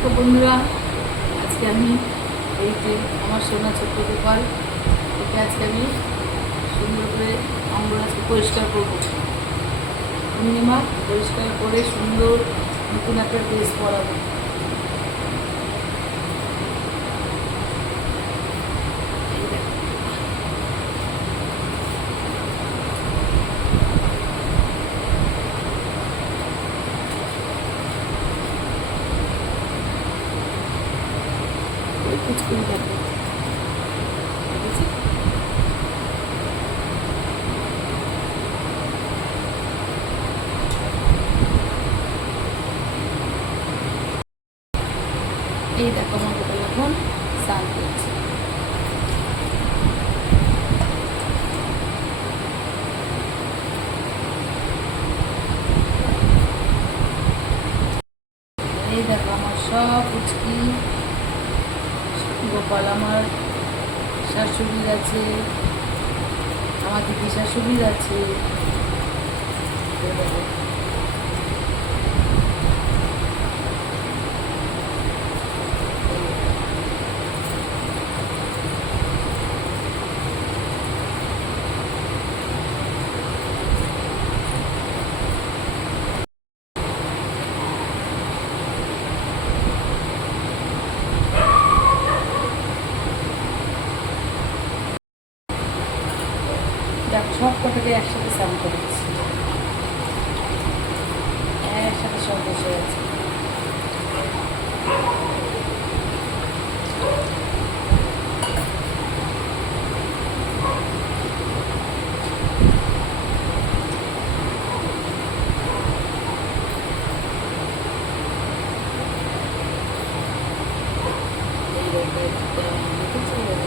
দেখো বন্ধুরা, আজকে আমি এই যে আমার সোনা ছোট্ট গোপাল, একে আজকে আমি সুন্দর করে আজকে পরিষ্কার করবো। পূর্ণিমা পরিষ্কার করে সুন্দর নতুন একটা ড্রেস পরাবো। कुछ कर এই দেখো আমার গোপাল এখন স্নান করছে। এই দেখো আমার সব পুচকি গোপাল, আমার শাশুড়ির আছে, আমার দিদি শাশুড়ির আছে। সব কটাকে একসাথে স্নান করেছি, একসাথে সব বসে আছে।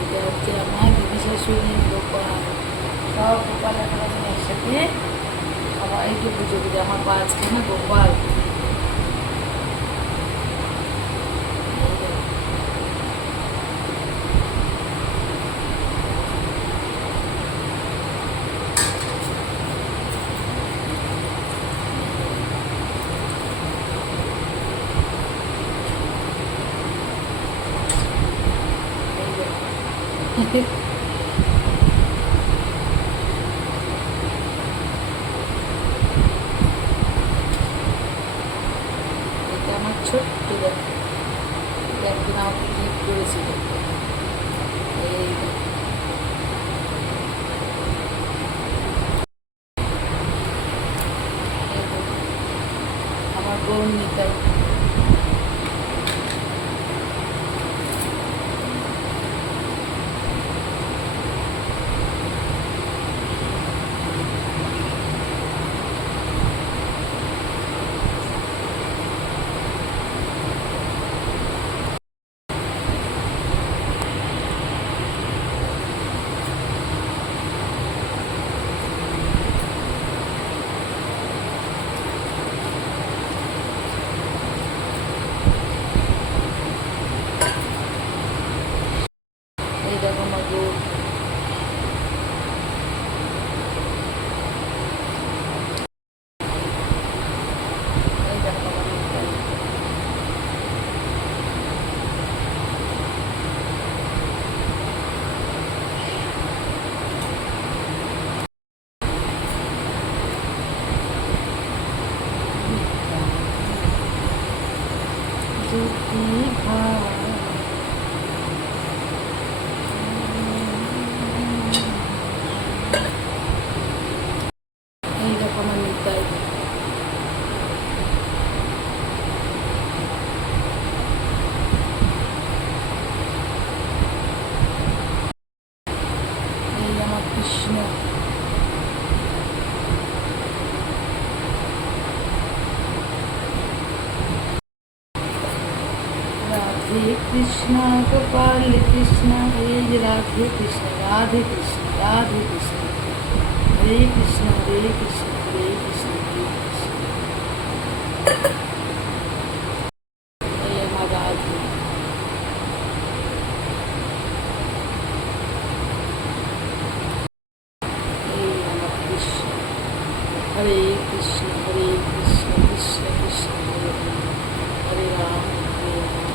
এটা হচ্ছে আমার দিদি শাশুড়ি গোপাল, সব গোপাল এখন একসাথে সবাইকে পুজো দিবে। আমার পাঁচখানা গোপাল। এটা আমার ছোট্ট দেখো, একদিন আমাকে গিফট করেছিল। এই আমার বোন নিতাই। এই দেখো আমার বোন। এই দেখো আমার নিতাই। দুটি ভাই, এই দেখো আমার নিতাই। এই আমার কৃষ্ণ। রাধে কৃষ্ণ গোপাল কৃষ্ণ, এই যে রাধে কৃষ্ণ রাধে কৃষ্ণ রাধে কৃষ্ণ, হরে কৃষ্ণ হরে কৃষ্ণ হরে কৃষ্ণ হরে কৃষ্ণ। এই আমার রাধে। এই আমার কৃষ্ণ, হরে কৃষ্ণ কৃষ্ণ কৃষ্ণ কৃষ্ণ হরে হরে, হরে রাম হরে রাম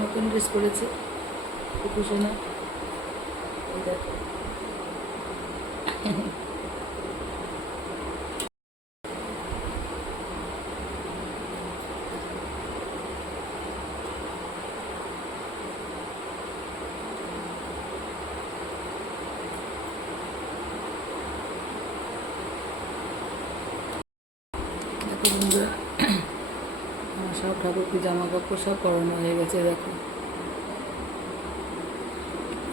নতুন ড্রেস পরেছে কুকুসোনা, এই দেখো। দেখো বন্ধুরা, আমার সব ঠাকুরকে জামা কাপড় সব পরানো হয়ে গেছে। দেখো,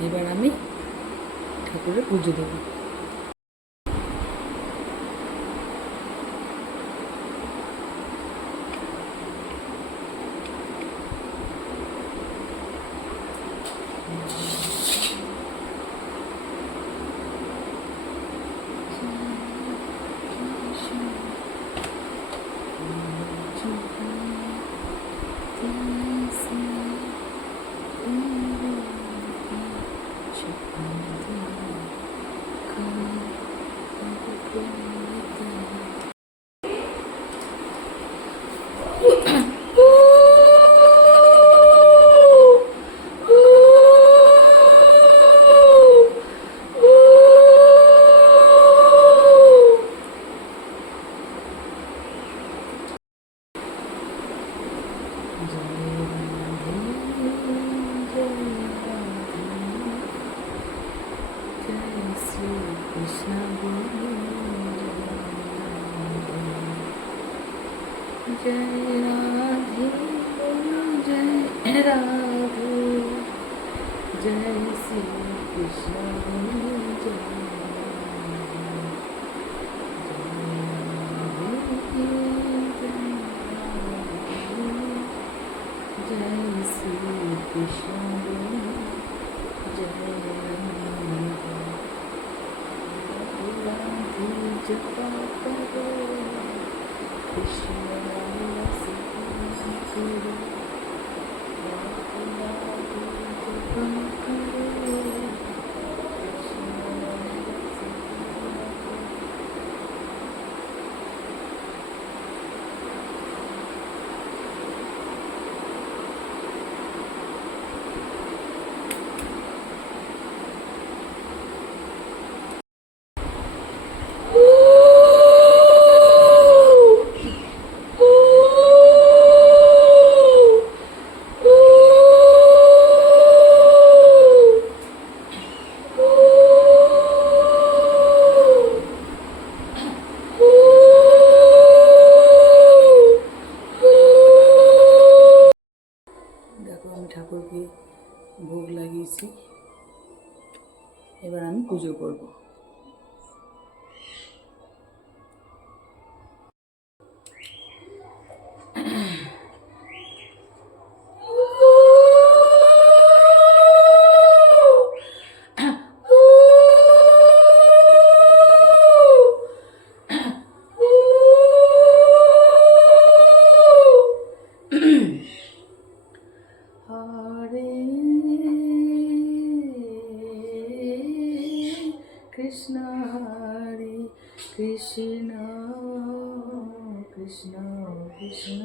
এবার আমি ঠাকুরের পুজো দেবো। जय राधे जय राधे, जय श्री कृष्ण जय जय श्री कृष्ण जय राधे जपा करो कृष्ण ঠাকুরকে ভোগ লাগিয়েছি, এবার আমি পুজো করব। कृष्ण हरे कृष्ण कृष्ण कृष्ण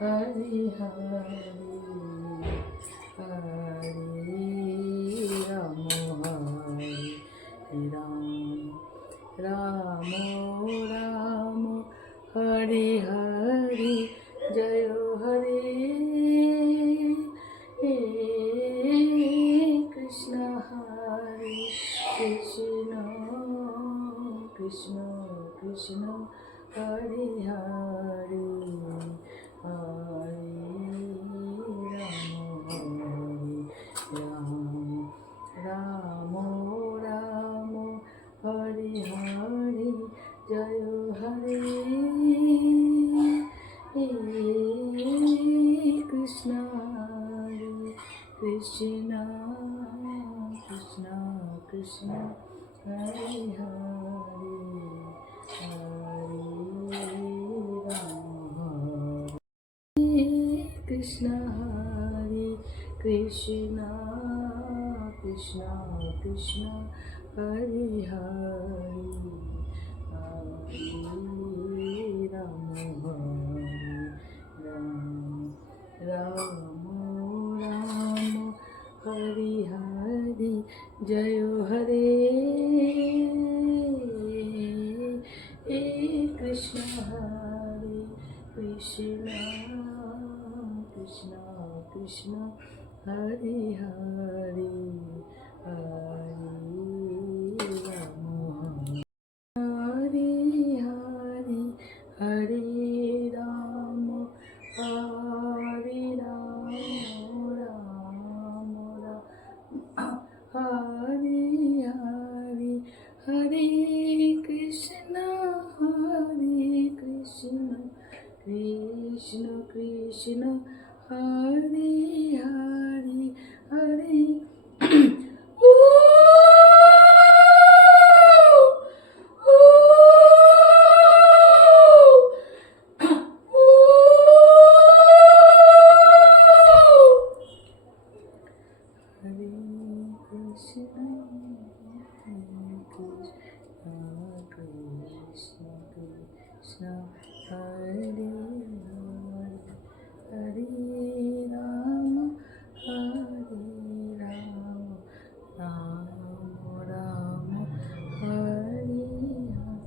हरे हरे, हरे राम हरे राम, राम राम हरे हरे, जय हरे कृष्ण हरे कृष्ण कृष्ण कृष्ण हरे हरे, हरे राम राम राम हरे हरे, जय हरे कृष्ण हरे कृष्ण कृष्ण कृष्ण हरे हरे, हरे राम कृष्ण हरे कृष्ण कृष्ण कृष्ण हरे हरे, हरे राम राम राम জয় হরে কৃষ্ণ হরে কৃষ্ণ কৃষ্ণ কৃষ্ণ হরে হরে হরে রাম হরে হরে হরে রাম হরে রাম রাম রাম হরে হরে হরে কৃষ্ণ কৃষ্ণ কৃষ্ণ হরে হরে Hare Hare Krishna, Krishna Krishna, Hare Hare, Hare Rama, Hare Rama, Rama Rama, Hare Hare.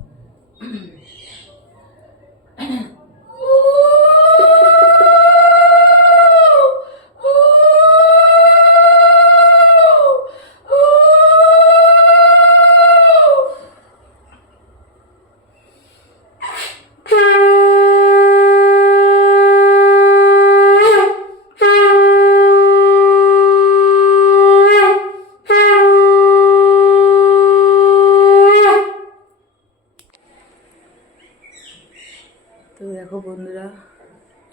তো দেখো বন্ধুরা,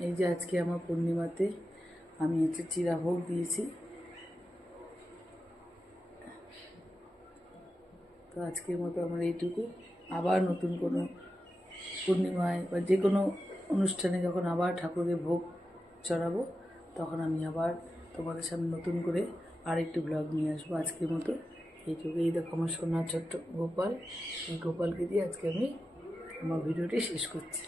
এই যে আজকে আমার পূর্ণিমাতে আমি হচ্ছে চিরাভোগ দিয়েছি। তো আজকের মতো আমার এইটুকু। আবার নতুন কোনো পূর্ণিমায় বা যে কোনো অনুষ্ঠানে যখন আবার ঠাকুরকে ভোগ চড়াবো, তখন আমি আবার তোমাদের সামনে নতুন করে আরেকটি ব্লগ নিয়ে আসবো। আজকের মতো এইটুকু। এই দেখো আমার সোনা ছোট্ট গোপাল, এই গোপালকে দিয়ে আজকে আমি আমার ভিডিওটি শেষ করছি।